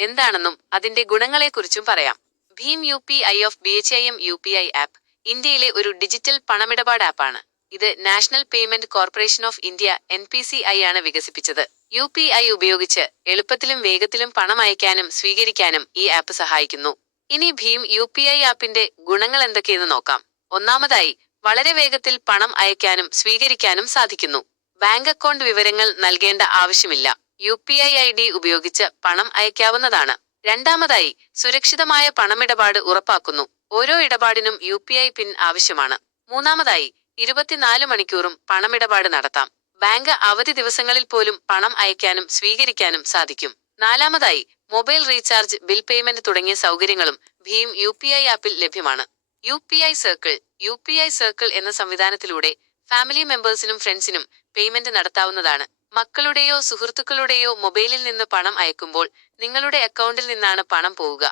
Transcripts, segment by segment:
എന്താണെന്നും അതിന്റെ ഗുണങ്ങളെക്കുറിച്ചും പറയാം. Bhim U P I of B H I M U P I app ഇന്ത്യയിലെ ഒരു ഡിജിറ്റൽ പണമിടപാട് ആപ്പാണ്. ഇത് national payment corporation of India N P C I ആണ് വികസിപ്പിച്ചത്. യു പി ഐ ഉപയോഗിച്ച് എളുപ്പത്തിലും വേഗത്തിലും പണം അയക്കാനും സ്വീകരിക്കാനും ഈ ആപ്പ് സഹായിക്കുന്നു. ഇനി ഭീം യു പി ഐ ആപ്പിന്റെ ഗുണങ്ങൾ എന്തൊക്കെയെന്ന് നോക്കാം. ഒന്നാമതായി വളരെ വേഗത്തിൽ പണം അയക്കാനും സ്വീകരിക്കാനും സാധിക്കുന്നു. ബാങ്ക് അക്കൗണ്ട് വിവരങ്ങൾ നൽകേണ്ട ആവശ്യമില്ല. U P I I D ഉപയോഗിച്ച് പണം അയക്കാവുന്നതാണ്. രണ്ടാമതായി സുരക്ഷിതമായ പണമിടപാട് ഉറപ്പാക്കുന്നു. ഓരോ ഇടപാടിനും യു പി ഐ പിൻ ആവശ്യമാണ്. മൂന്നാമതായി ഇരുപത്തിനാല് മണിക്കൂറും പണമിടപാട് നടത്താം. ബാങ്ക് അവധി ദിവസങ്ങളിൽ പോലും പണം അയക്കാനും സ്വീകരിക്കാനും സാധിക്കും. നാലാമതായി മൊബൈൽ റീചാർജ് ബിൽ പേയ്മെന്റ് തുടങ്ങിയ സൗകര്യങ്ങളും ഭീം യു പി ഐ ആപ്പിൽ ലഭ്യമാണ്. U P I circle U P I circle എന്ന സംവിധാനത്തിലൂടെ ഫാമിലി മെമ്പേഴ്സിനും ഫ്രണ്ട്സിനും പേയ്മെന്റ് നടത്താവുന്നതാണ്. മക്കളുടെയോ സുഹൃത്തുക്കളുടെയോ മൊബൈലിൽ നിന്ന് പണം അയക്കുമ്പോൾ നിങ്ങളുടെ അക്കൗണ്ടിൽ നിന്നാണ് പണം പോവുക.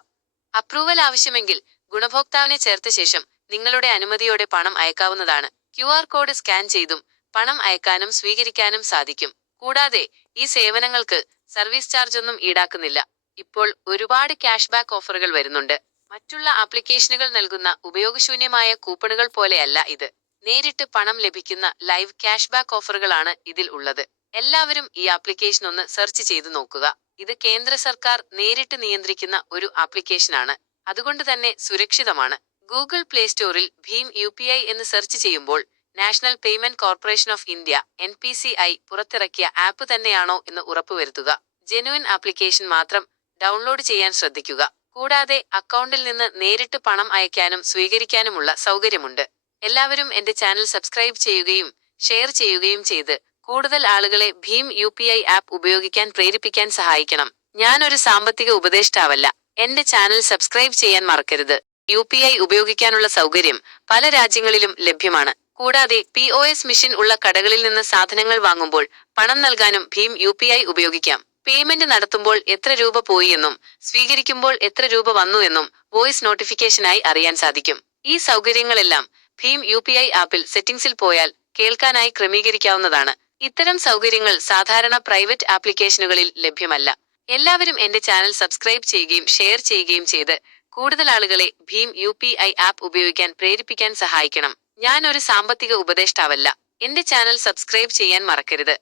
അപ്രൂവൽ ആവശ്യമെങ്കിൽ ഗുണഭോക്താവിനെ ചേർത്ത ശേഷം നിങ്ങളുടെ അനുമതിയോടെ പണം അയക്കാവുന്നതാണ്. ക്യു കോഡ് സ്കാൻ ചെയ്തും പണം അയക്കാനും സ്വീകരിക്കാനും സാധിക്കും. കൂടാതെ ഈ സേവനങ്ങൾക്ക് സർവീസ് ചാർജ് ഒന്നും ഈടാക്കുന്നില്ല. ഇപ്പോൾ ഒരുപാട് ക്യാഷ് ബാക്ക് ഓഫറുകൾ വരുന്നുണ്ട്. മറ്റുള്ള ആപ്ലിക്കേഷനുകൾ നൽകുന്ന ഉപയോഗശൂന്യമായ കൂപ്പണുകൾ പോലെയല്ല ഇത്. നേരിട്ട് പണം ലഭിക്കുന്ന ലൈവ് ക്യാഷ് ബാക്ക് ഓഫറുകളാണ് ഇതിൽ ഉള്ളത്. എല്ലാവരും ഈ ആപ്ലിക്കേഷൻ ഒന്ന് സെർച്ച് ചെയ്തു നോക്കുക. ഇത് കേന്ദ്ര സർക്കാർ നേരിട്ട് നിയന്ത്രിക്കുന്ന ഒരു ആപ്ലിക്കേഷനാണ് അതുകൊണ്ട് തന്നെ സുരക്ഷിതമാണ്. ഗൂഗിൾ പ്ലേ സ്റ്റോറിൽ ഭീം യു പി ഐ എന്ന് സെർച്ച് ചെയ്യുമ്പോൾ national payment corporation of India N P C I പുറത്തിറക്കിയ ആപ്പ് തന്നെയാണോ എന്ന് ഉറപ്പുവരുത്തുക ജെനുവിൻ ആപ്ലിക്കേഷൻ മാത്രം ഡൗൺലോഡ് ചെയ്യാൻ ശ്രദ്ധിക്കുക. കൂടാതെ അക്കൗണ്ടിൽ നിന്ന് നേരിട്ട് പണം അയക്കാനും സ്വീകരിക്കാനുമുള്ള സൗകര്യമുണ്ട്. എല്ലാവരും എന്റെ ചാനൽ സബ്സ്ക്രൈബ് ചെയ്യുകയും ഷെയർ ചെയ്യുകയും ചെയ്ത് കൂടുതൽ ആളുകളെ ഭീം യു പി ഐ ആപ്പ് ഉപയോഗിക്കാൻ പ്രേരിപ്പിക്കാൻ സഹായിക്കണം. ഞാനൊരു സാമ്പത്തിക ഉപദേഷ്ടാവല്ല. എന്റെ ചാനൽ സബ്സ്ക്രൈബ് ചെയ്യാൻ മറക്കരുത്. യു പി ഐ ഉപയോഗിക്കാനുള്ള സൗകര്യം പല രാജ്യങ്ങളിലും ലഭ്യമാണ്. കൂടാതെ പി ഒ എസ് മെഷീൻ ഉള്ള കടകളിൽ നിന്ന് സാധനങ്ങൾ വാങ്ങുമ്പോൾ പണം നൽകാനും ഭീം യു പി ഐ ഉപയോഗിക്കാം. പേയ്മെന്റ് നടത്തുമ്പോൾ എത്ര രൂപ പോയി എന്നും സ്വീകരിക്കുമ്പോൾ എത്ര രൂപ വന്നു എന്നും വോയിസ് നോട്ടിഫിക്കേഷനായി അറിയാൻ സാധിക്കും. ഈ സൗകര്യങ്ങളെല്ലാം ഭീം യു ആപ്പിൽ സെറ്റിംഗ്സിൽ പോയാൽ കേൾക്കാനായി ക്രമീകരിക്കാവുന്നതാണ്. ഇത്തരം സൗകര്യങ്ങൾ സാധാരണ പ്രൈവറ്റ് ആപ്ലിക്കേഷനുകളിൽ ലഭ്യമല്ല. എല്ലാവരും എന്റെ ചാനൽ സബ്സ്ക്രൈബ് ചെയ്യുകയും ഷെയർ ചെയ്യുകയും ചെയ്ത് കൂടുതൽ ആളുകളെ ഭീം യു ആപ്പ് ഉപയോഗിക്കാൻ പ്രേരിപ്പിക്കാൻ സഹായിക്കണം. ഞാൻ ഒരു സാമ്പത്തിക ഉപദേഷ്ടാവല്ല. എന്റെ ചാനൽ സബ്സ്ക്രൈബ് ചെയ്യാൻ മറക്കരുത്.